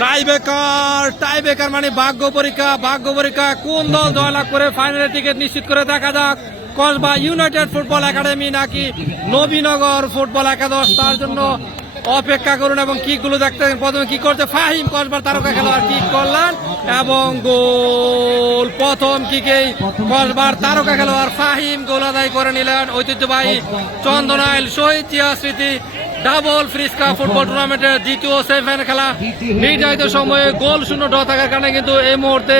টাই বেকার টাই বেকার মানে ভাগ্য পরীক্ষা ভাগ্য পরীক্ষা কোন দল জয়লাভ করে ফাইনালের টিকিট নিশ্চিত করে দেখা যাক। কসবা ইউনাইটেড ফুটবল একাডেমি নাকি নবীনগর ফুটবল একাদশ তার জন্য অপেক্ষা করুন এবং কিকগুলো দেখতে প্রথমে কি করছে? ফাহিম কসবার তারকা খেলোয়াড় কিক করলেন এবং গোল। প্রথম কিকেই কসবার তারকা খেলোয়াড় ফাহিম গোল আদায় করে নিলেন ঐতিহ্যবাহী চন্দনাইল, শহীদ জিয়া স্মৃতি ডাবল ফ্রিস্কা ফুটবল টুর্নামেন্টের দ্বিতীয় সেমিফাইনাল খেলা। নির্ধারিত সময়ে গোল শূন্য ড্র থাকার কারণে কিন্তু এই মুহূর্তে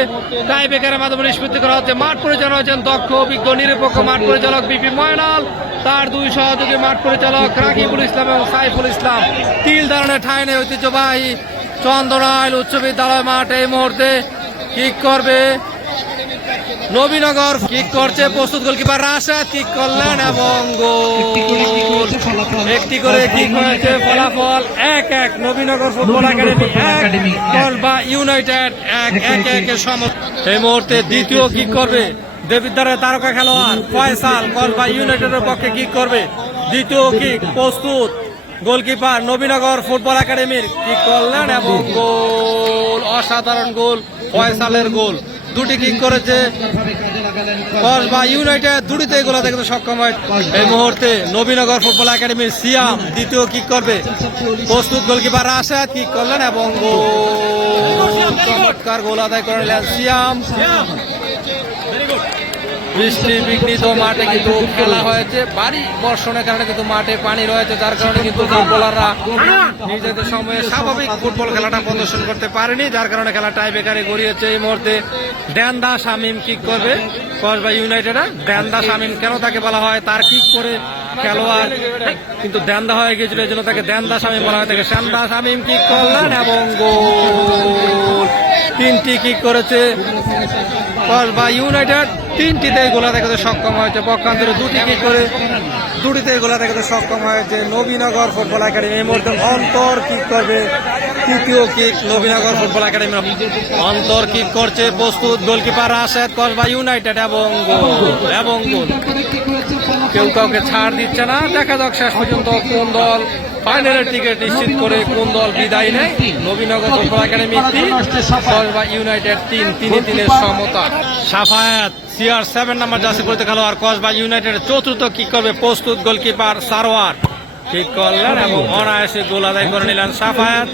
টাই বেকারের মাধ্যমে নিষ্পত্তি করা হচ্ছে। মাঠ পরিচালনা হচ্ছেন দক্ষ, অভিজ্ঞ, নিরপেক্ষ মাঠ পরিচালক বিপি ময়নাল। তার দুই সহযোগী মাঠ পরিচালক রাকিবুল ইসলাম এবং সাইফুল ইসলাম। তিল ধরনের ঠায় নেই ঐতিহ্যবাহী চন্দনাইল উচ্চ বিদ্যালয় মাঠ এই মুহূর্তে কিক করবে। নবীনগর কিক করছে প্রস্তুত গোলকিপার রাশাদ কিক করলেন এবং গোল একটি করে কিক হয়েছে ফলাফল এক এক। নবীনগর ফুটবল একাডেমি এক কলবা ইউনাইটেড এক এক একের সম এই মুহূর্তে দ্বিতীয় কিক করবে দেবিদ্বারের তারকা খেলোয়াড় ফয়সাল কলবা ইউনাইটেডের পক্ষে কিক করবে। দ্বিতীয় কিক প্রস্তুত গোলকিপার নবীনগর ফুটবল একাডেমির কিক করলেন এবং গোল অসাধারণ গোল ফয়সালের গোল দুটি কিক করেছে। বা ইউনাইটেড দুটিতে এগুলো দেখতে সক্ষম হয়। এই মুহূর্তে নবীনগর ফুটবল একাডেমির সিয়াম দ্বিতীয় কিক করবে। প্রস্তুত গোলকিপার রাশেদ কিক করলেন এবং চমৎকার গোল আদায় করলেন সিয়াম। বৃষ্টি বিঘ্নিত মাঠে কিন্তু খেলা হয়েছে। বাড়ি বর্ষণের কারণে কিন্তু মাঠে পানি রয়েছে, যার কারণে কিন্তু ফুটবলাররা নিজেদের সময়ে স্বাভাবিক ফুটবল খেলাটা প্রদর্শন করতে পারেনি, যার কারণে খেলা টাই বেকারে গড়িয়েছে এই মুহূর্তে। ড্যান্দা শামিম কিক করবে। কসবা ইউনাইটেড ড্যান্দা শামিম কেন তাকে বলা হয়? তার কিক করে খেলোয়াড় কিন্তু দ্যান্দা হয়ে গিয়েছিল, এই জন্য তাকে দ্যান্দা শামিম বলা হয়। তাকে শ্যান্দা শামিম কিক করলেন এবং গোল। তিনটি কিক করেছে কসবা ইউনাইটেড তিনটিতে গোলা দেখাতে সক্ষম হয়েছে। পক্ষান্তরে দুটি কিক করে দুটিতে গোলা দেখাতে সক্ষম হয়েছে নবীনগর ফুটবল একাডেমি। এই মুহূর্তে অন্তর কিক করবে তৃতীয় kick Nabinagar football academy. Antar kick করছে প্রস্তুত গোলকিপার রাশেদ কসবা ইউনাইটেড এবং এবং গোল। কেউ কাউকে ছাড় দিচ্ছে না। দেখা যাক শেষ পর্যন্ত কোন দল ফাইনালের টিকিট নিশ্চিত করে কোন দল বিদায় নেয়? নবীনগর ফুটবল একাডেমি তিন কসবা ইউনাইটেড তিন, তিনে তিনের সমতা। Safayat, CR seven number jersey পরিতে খেলোয়াড় কসবা ইউনাইটেড চতুর্থ কিক করবে প্রস্তুত গোলকিপার সারোয়ার। ঠিক করলেন এবং অনায়াসে গোল আদায় করে নিলেন সাফায়াত।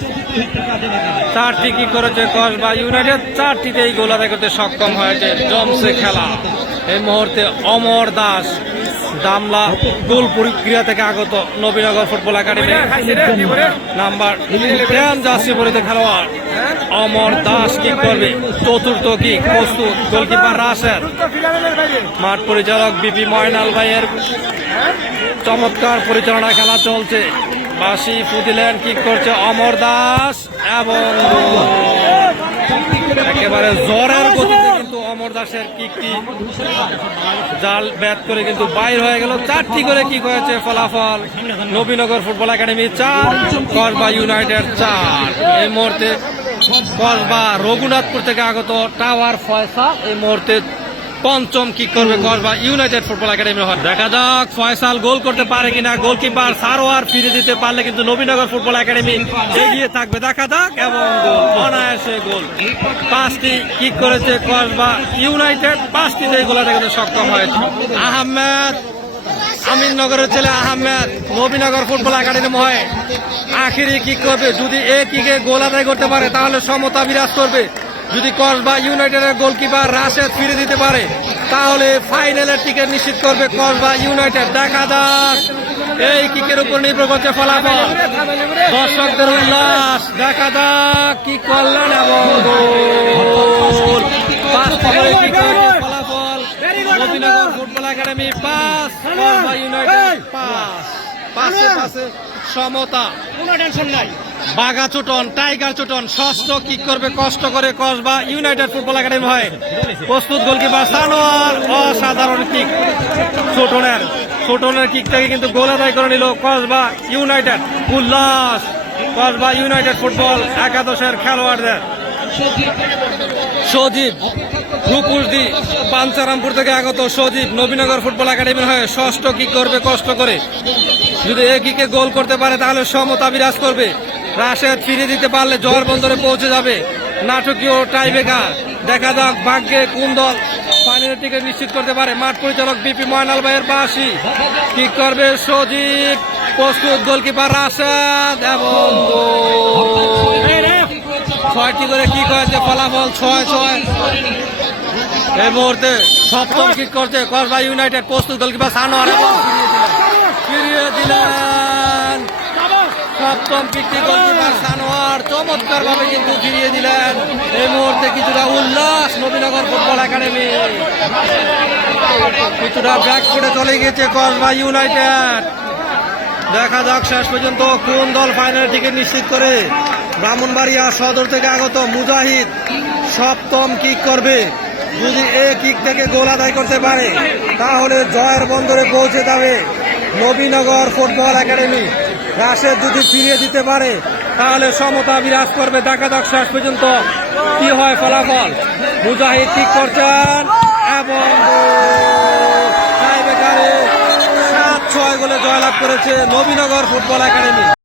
চারটি কি করেছে কস কসবা ইউনাইটেড, চারটিতেই গোল আদায় করতে সক্ষম হয়েছে জমসে খেলা। এই মুহূর্তে অমর দাস দামলা গোল প্রক্রিয়া থেকে আগত Nabinagar football academy. Number ten jersey পরিতে খেলোয়াড়। অমর দাস কি করবে। চতুর্থ কি প্রস্তুত গোলকিপার রাশেদ। মাঠ পরিচালক বিপি ময়নাল ভাইয়ের চমৎকার পরিচালনা খেলা চলছে। বাসি ফুদিলেন কিক করছে অমর দাস এবং একেবারে জ্বরের গতিতে অমর দাসের কিকটি জাল ব্যাট করে কিন্তু বাইর হয়ে গেল। চারটি করে কি করেছে ফলাফল? নবীনগর ফুটবল একাডেমি চার, কসবা ইউনাইটেড চার। এই মুহূর্তে কসবা রঘুনাথপুর থেকে আগত টাওয়ার ফয়সা এই মুহূর্তে পঞ্চম কিক করবে কসবা ইউনাইটেড ফুটবল একাডেমি হয়। দেখা যাক ফয়সাল গোল করতে পারে কিনা। গোলকিপার সারোয়ার ফিরে দিতে পারলে কিন্তু নবীনগর ফুটবল একাডেমি এগিয়ে থাকবে। দেখা যাক, এবং গোল, অনায়াসে গোল। পাঁচটি কিক করেছে কসবা ইউনাইটেড পাঁচটিতে গোলাটা কিন্তু সক্ষম হয়েছে। আহমেদ, আমিননগরের ছেলে আহমেদ, নবীনগর ফুটবল একাডেমি হয়। আখিরি কিক করবে। যদি এ কিকে গোল করতে পারে, তাহলে সমতা বিরাজ করবে। যদি কসবা ইউনাইটেডের গোলকিপার রাশেদ ফিরে দিতে পারে, তাহলে ফাইনালের টিকিট নিশ্চিত করবে কসবা ইউনাইটেড। দেখা যাক এই কিকের উপর নির্ভর করছে ফলাফল। দর্শকদের উল্লাস, দেখা যাক কি করলেন এবং গোল। ফলাফল। ফুটবল একাডেমি কসবা ইউনাইটেড পাশে পাশে সমতা। বাগা চুটন, টাইগার চুটন, ষষ্ঠ কিক করবে, কষ্ট করে কসবা ইউনাইটেড ফুটবল একাডেমি হয় প্রস্তুত গোলকিপার সানোয়ার, অসাধারণ কিক ছোটনের কিক থেকে কিন্তু গোল আদায় করে নিল কসবা ইউনাইটেড উল্লাস, কসবা ইউনাইটেড ফুটবল একাদশের খেলোয়াড়দের। সজীব রূপুরদি পাঞ্চারামপুর থেকে আগত সজীব, নবীনগর ফুটবল একাডেমির হয়ে ষষ্ঠ কিক করবে, কষ্ট করে। যদি এ কিকে গোল করতে পারে, তাহলে সমতা বিরাজ করবে। রাশেদ ফিরে দিতে পারলে জল বন্দরে পৌঁছে যাবে। নাটকীয় টাইবেকার দেখা যাক ভাগ্যে কোন দল ফাইনালের টিকিট নিশ্চিত করতে পারে। মাঠ পরিচালক বিপি ময়নাল ভাইয়ের বাসি কি করবে সজীব? প্রস্তুত গোলকিপার রাশেদ এবং ছয়টি করে কি হয়েছে ফলাফল ছয় ছয়। এই মুহূর্তে সপ্তম কিক করছে। কসবা ইউনাইটেড প্রস্তুত গোলকিপার সানোয়ার এবং ফিরিয়ে দিলেন। কিকটি গোলকিপার সানোয়ার চমৎকার ভাবে কিন্তু ফিরিয়ে দিলেন। এই মুহূর্তে কিছুটা উল্লাস নবীনগর ফুটবল একাডেমি। কিছুটা ব্যাক করে চলে গেছে কসবা ইউনাইটেড। দেখা যাক শেষ পর্যন্ত কোন দল ফাইনালের টিকিট নিশ্চিত করে। ব্রাহ্মণবাড়িয়া সদর থেকে আগত মুজাহিদ সপ্তম কিক করবে। যদি এ কিক থেকে গোল আদায় করতে পারে, তাহলে জয়ের বন্দরে পৌঁছে যাবে নবীনগর ফুটবল একাডেমি। রাশেদ যদি ফিরিয়ে দিতে পারে, তাহলে সমতা বিরাজ করবে দেখা যাক শেষ পর্যন্ত কি হয় ফলাফল মুজাহিদ ঠিক করছেন এবং। সাত ছয় গোলে জয়লাভ করেছে নবীনগর ফুটবল একাডেমি